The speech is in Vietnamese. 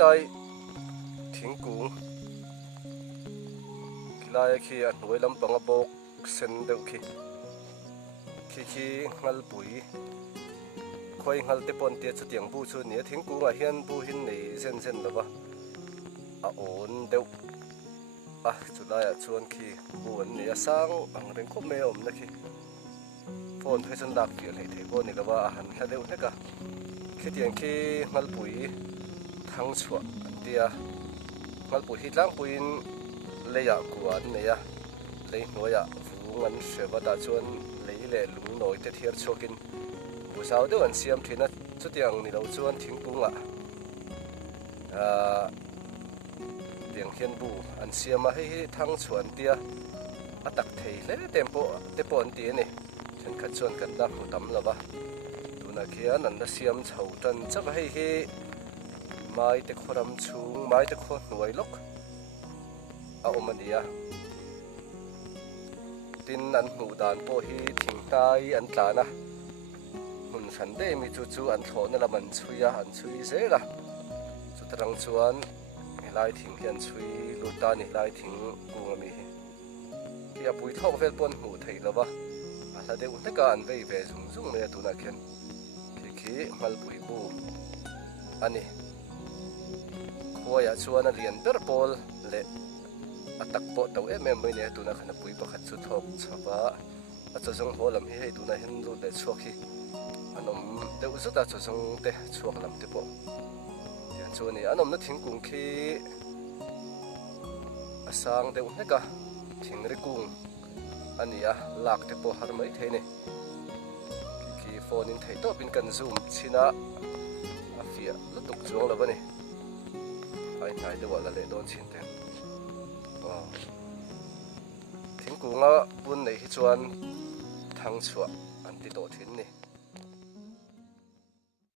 lai thing kung lai khi an hnuai lampang a bawk sen deuh khi ngal pui khoi ngal te pon tia chu tiang bu chu ni thing kung a hian bu hin nei zen lova a on deuh a chulai a chuan khi bu an ni a sang ang reng khop me om na khi phone thai chan dak fial hei thei bo ni lova a han hla deuh hleka khi tiang khi ngal pui thang chua an tia ngal pui hi tlang puin leya kuan neya lei hnuaiah vung an hrewa dah chuan lei leh lung nawi te thiar chhuakin busau deuh an siam thina chutiang ni lo chuan thingkungah tiang hian bu an siama hei thang chuan tia a tak thei hle te pawh an ti ani then khat chuan kan dak hmu tam lova tuna khian an la siam chho tan chap hei hi mai te khoram chung mai te khaw hnuai lok a awm ania tin an hmu dan pawh hi thingtai an tlana hmun hran dei mi chu an thlawhna lam an chuia an chui zela chutarang chuan helai thing hian chui luta ni helai thing kung ami hi ki a pui thawk vel pawh hmu thei lova a hla deuh hleka an vei ve zum mai tuna khian khi hmal pui bu ani khuaiah chuan a lian ber pawl le atak po tau em mai ne tuna khana pui pakhat chu thok chapa a chawsang holam hi hei tuna hin lu le chuak hi anom deuh zuta chawsang te chuak lam te po tian chu ni anom na thingkung khi asang deuh hleka thingri kung ania lak te po har mai theine ki phone in thei to pin kan zoom china a fia lutuk chuang lawani ai nai de wala le don chin ten thingkunga bun nei hi chuan thang chhuah an ti tawh thin ni